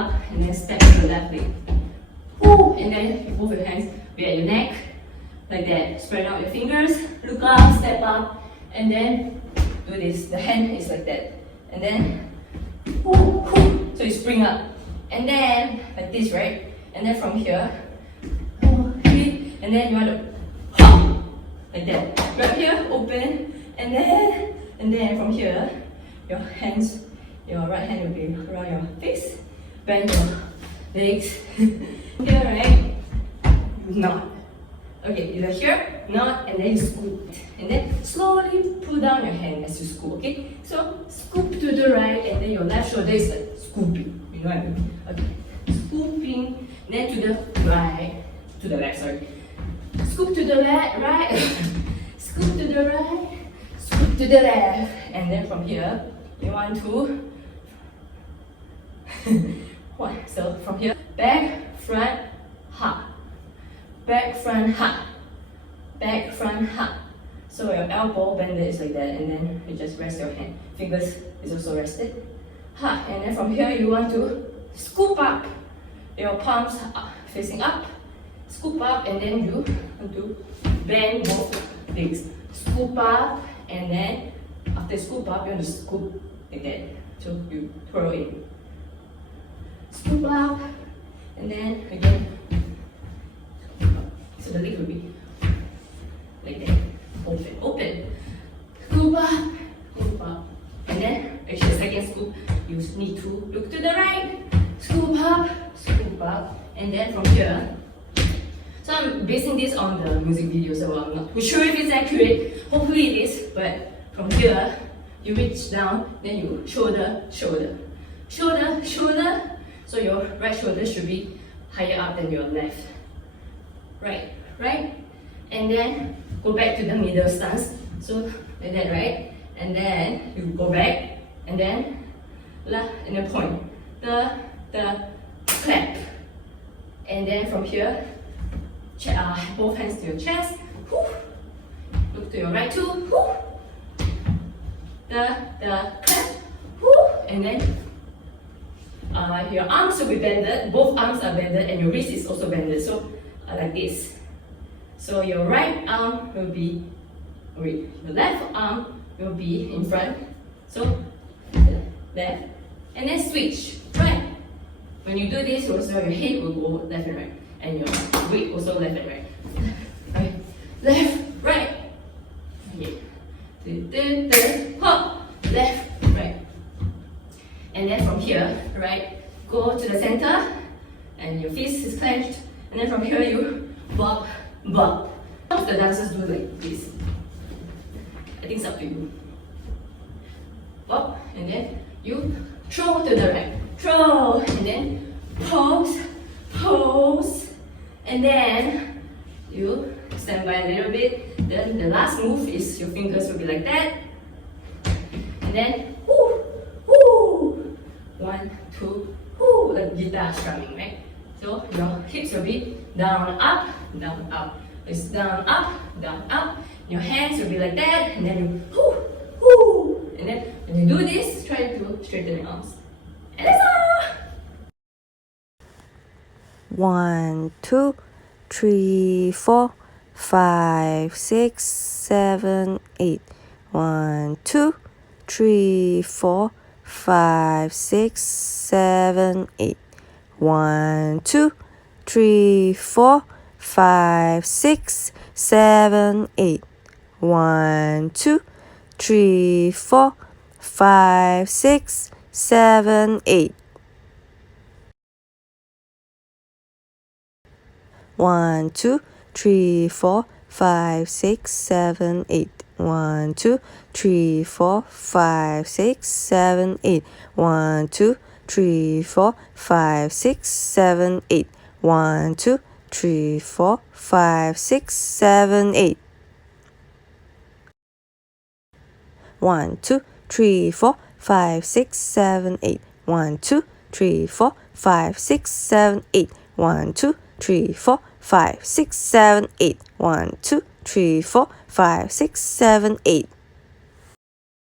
up, and then step to the left leg. Woo, and then you move your hands behind your neck, like that. Spread out your fingers, look up, step up, and then do this. The hand is like that. And then, woo, woo. So you spring up. And then, like this, right? And then from here, and then you want to hop, like that. Right here, open, and then from here, your hands, your right hand will be around your face, bend your legs. Here, right? Knot. Okay, you're here, knot, and then you scoop. And then slowly pull down your hand as you scoop, okay? So scoop to the right, and then your left shoulder is like scooping. You know what I mean? Okay. Scooping, then to the right, to the left, sorry. Scoop to the left, right, scoop to the right, scoop to the left. And then from here, you want to so from here, back, front, hop, back, front, hop, back, front, hop. So your elbow bended is like that, and then you just rest your hand. Fingers is also rested. Ha, and then from here you want to scoop up. Your palms are facing up. Scoop up, and then you want to bend both legs. Scoop up, and then after scoop up, you want to scoop like that. So you twirl in. Scoop up, and then again. So the leg will be like that. Open, open. Scoop up, and then actually second scoop, you need to look to the right. Scoop up, and then from here. So I'm basing this on the music video, so I'm not too sure if it's accurate. Hopefully it is, but from here, you reach down, then you shoulder, shoulder, shoulder, shoulder. So your right shoulder should be higher up than your left. Right, right? And then go back to the middle stance. So like that, right? And then you go back, and then point. The clap. And then from here, both hands to your chest. Whoo. Look to your right too. Whoo. The clap. Whoo. And then your arms will be bended. Both arms are bended, and your wrist is also bended. So like this. So your right arm will be, your left arm will be in front. So left, and then switch right. When you do this, also your head will go left and right, and your weight also left and right. Right, left, right. Okay. Hop, left, right. And then from here, right, go to the center, and your fist is clenched. And then from here, you bop, bop. Some of the dancers do like this. I think it's up to you. Bop, and then you throw to the right. Throw, and then pose, pose, and then you stand by a little bit. Then the last move is your fingers will be like that, and then whoo, whoo, 1, 2, whoo, like guitar strumming, right? So your hips will be down, up, down, up. It's down, up, down, up. Your hands will be like that, and then you whoo, whoo, and then when you do this, try to straighten your arms. 1, 2, 3, 4, 5, 6, 7, 8. 1, 2, 3, 4, 5, 6, 7, 8. 1, 2, 3, 4, 5, 6, 7, 8. 1, 2, 3, 4, 5, 6, 7, 8. 1, 2, 3, 4, 5, 6, 7, 8. 1, 2, 3, 4, 5, 6, 7, 8. 1, 2, 3, 4, 5, 6, 7, 8. 1, 2, 3, 4, 5, 6, 7, 8. 1, 2, 3, 4, 5, 6, 7, 8. 1, 2, 3, 4, 5, 6, 7, 8. 1, 2, 3, 4, 5, 6, 7, 8. 1, 2, 3, 4, 5, 6, 7, 8.